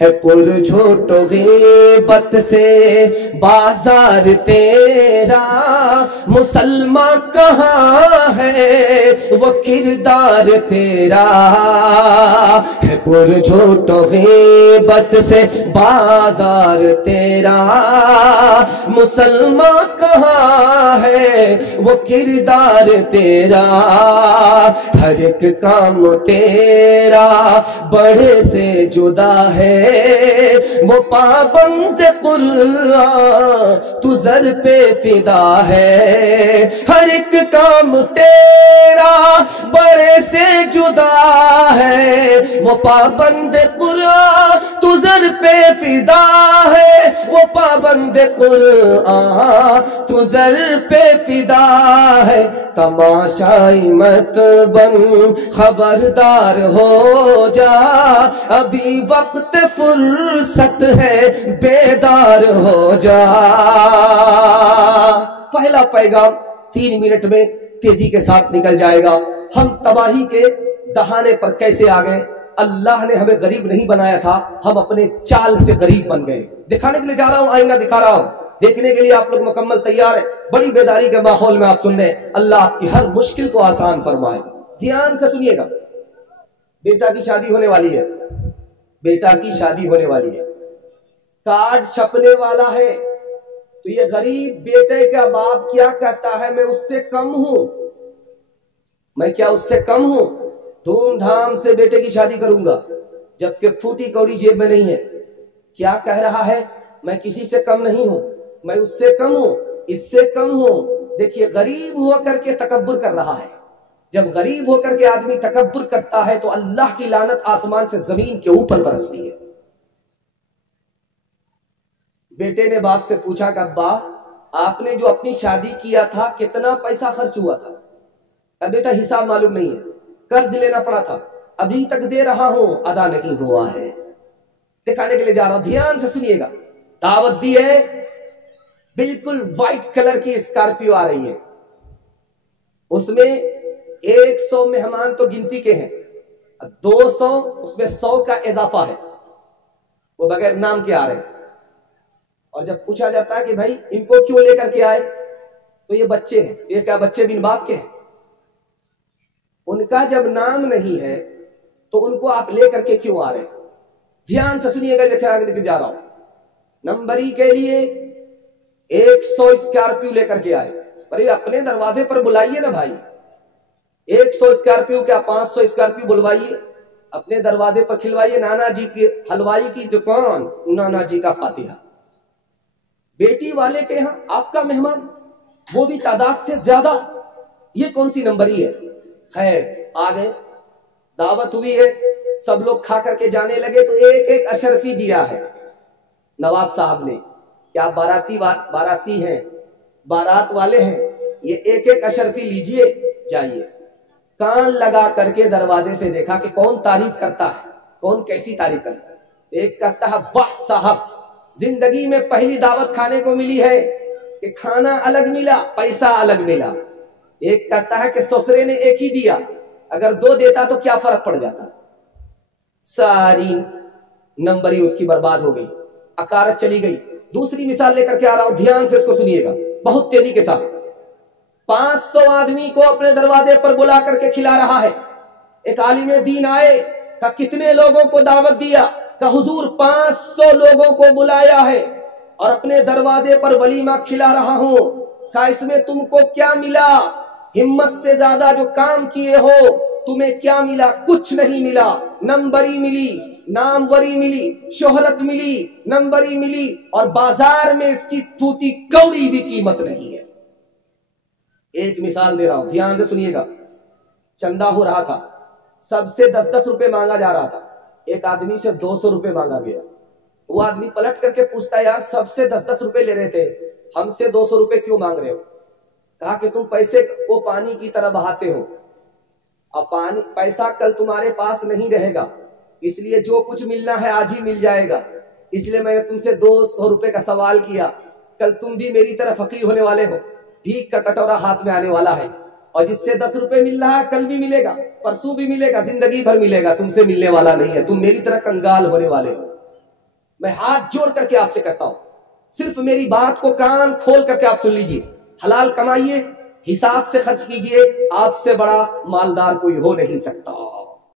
ہے پرجھوٹ و غیبت سے بازار تیرا، مسلمان کہاں ہے وہ کردار تیرا، ہے پرجھوٹ و غیبت سے بازار تیرا، مسلمان کہاں ہے وہ کردار تیرا، ہر ایک کام تیرا بڑے سے جدا ہے، وہ پابند قرآن تو زر پہ فدا ہے، ہر ایک کام تیرا بڑے سے جدا ہے، وہ پابند قرآن تو زر پہ فدا ہے، وہ پابند قرآن تو زر پہ فدا ہے، تماشائی مت بن خبردار ہو جا، ابھی وقت فرصت ہے بیدار ہو جا۔ پہلا پیغام 3 منٹ میں تیزی کے ساتھ نکل جائے گا۔ ہم تباہی کے دہانے پر کیسے آ گئے؟ اللہ نے ہمیں غریب نہیں بنایا تھا، ہم اپنے چال سے غریب بن گئے۔ دکھانے کے لیے جا رہا ہوں، آئینہ دکھا رہا ہوں، دیکھنے کے لیے آپ لوگ مکمل تیار ہیں؟ بڑی بیداری کے ماحول میں آپ سن رہے ہیں۔ اللہ آپ کی ہر مشکل کو آسان فرمائے۔ دھیان سے سنیے گا۔ بیٹا کی شادی ہونے والی ہے، بیٹا کی شادی ہونے والی ہے، کارڈ چھپنے والا ہے، تو یہ غریب بیٹے کا باپ کیا کہتا ہے؟ میں اس سے کم ہوں، میں کیا اس سے کم ہوں؟ دھوم دھام سے بیٹے کی شادی کروں گا، جبکہ پھوٹی کوڑی جیب میں نہیں ہے۔ کیا کہہ رہا ہے؟ میں کسی سے کم نہیں ہوں، میں اس سے کم ہوں، اس سے کم ہوں۔ دیکھیے، غریب ہو کر کے تکبر کر رہا ہے۔ جب غریب ہو کر کے آدمی تکبر کرتا ہے تو اللہ کی لعنت آسمان سے زمین کے اوپر برستی ہے۔ بیٹے نے باپ سے پوچھا کہ ابا، آپ نے جو اپنی شادی کیا تھا کتنا پیسہ خرچ ہوا تھا؟ اب بیٹا حساب معلوم نہیں ہے، قرض لینا پڑا تھا، ابھی تک دے رہا ہوں، ادا نہیں ہوا ہے۔ دکھانے کے لیے جا رہا ہوں، دھیان سے سنیے گا۔ دعوت دی ہے، بالکل وائٹ کلر کی اسکارپیو آ رہی ہے، اس میں 100 مہمان تو گنتی کے ہیں، 200 اس میں 100 کا اضافہ ہے، وہ بغیر نام کے آ رہے ہیں۔ اور جب پوچھا جاتا ہے کہ بھائی ان کو کیوں لے کر کے آئے، تو یہ بچے ہیں۔ یہ کیا بچے بن باپ کے ہیں؟ ان کا جب نام نہیں ہے تو ان کو آپ لے کر کے کیوں آ رہے ہیں؟ دھیان سے سنیے گا، دیکھ جا رہا ہوں۔ نمبری کے لیے 100 اسکارپیو لے کر کے آئے، پر اپنے دروازے پر بلائیے نا بھائی، 100 اسکارپیو کیا 500 اسکارپیو بلوائیے، اپنے دروازے پر کھلوائیے۔ نانا جی کی حلوائی کی دکان، نانا جی کا فاتحہ۔ بیٹی والے کے ہاں آپ کا مہمان، وہ بھی تعداد سے زیادہ، یہ کون سی نمبری ہے؟ خیر، آگے دعوت ہوئی ہے، سب لوگ کھا کر کے جانے لگے تو ایک ایک اشرفی دیا ہے نواب صاحب نے کہ آپ باراتی ہیں، بارات والے ہیں، یہ ایک ایک اشرفی لیجئے، جائیے۔ کان لگا کر کے دروازے سے دیکھا کہ کون تعریف کرتا ہے، کون کیسی تعریف کرتا ہے۔ ایک کہتا ہے واہ صاحب، زندگی میں پہلی دعوت کھانے کو ملی ہے کہ کھانا الگ ملا، پیسہ الگ ملا۔ ایک کہتا ہے کہ سسرے نے ایک ہی دیا، اگر 2 دیتا تو کیا فرق پڑ جاتا۔ ساری نمبری اس کی برباد ہو گئی، اکارت چلی گئی۔ دوسری مثال لے کر کے آ رہا ہوں، دھیان سے اس کو سنیے گا بہت تیزی کے ساتھ۔ 500 آدمی کو اپنے دروازے پر بلا کر کے کھلا رہا ہے۔ ایک عالم دین آئے، کہ کتنے لوگوں کو دعوت دیا؟ کہ حضور 500 لوگوں کو بلایا ہے اور اپنے دروازے پر ولیمہ کھلا رہا ہوں۔ کہ اس میں تم کو کیا ملا؟ ہمت سے زیادہ جو کام کیے ہو، تمہیں کیا ملا؟ کچھ نہیں ملا۔ نمبری ملی، ناموری ملی، شہرت ملی، نمبری ملی، اور بازار میں اس کی ٹوٹی کوڑی بھی قیمت نہیں ہے۔ ایک مثال دے رہا ہوں، دھیان سے سنیے گا۔ چندہ ہو رہا تھا، سب سے 10-10 روپے مانگا جا رہا تھا۔ ایک آدمی سے 200 روپے مانگا گیا۔ وہ آدمی پلٹ کر کے پوچھتا، یار سب سے 10-10 روپے لے رہے تھے، ہم سے 200 روپے کیوں مانگ رہے ہو؟ کہا کہ تم پیسے کو پانی کی طرح بہاتے ہو، اب پیسہ کل تمہارے پاس نہیں رہے گا، اس لیے جو کچھ ملنا ہے آج ہی مل جائے گا، اس لیے میں نے تم سے 200 روپے کا سوال کیا۔ کل تم بھی میری طرح فقیر ہونے والے ہو، بھیک کا کٹورا ہاتھ میں آنے والا ہے، اور جس سے 10 روپے مل رہا ہے کل بھی ملے گا، پرسوں بھی ملے گا، زندگی بھر ملے گا، تم سے ملنے والا نہیں ہے، تم میری طرح کنگال ہونے والے ہو۔ میں ہاتھ جوڑ کر کے آپ سے کہتا ہوں، صرف میری بات کو کان کھول کر کے آپ سن لیجئے، حلال کمائیے، حساب سے خرچ کیجئے، آپ سے بڑا مالدار کوئی ہو نہیں سکتا۔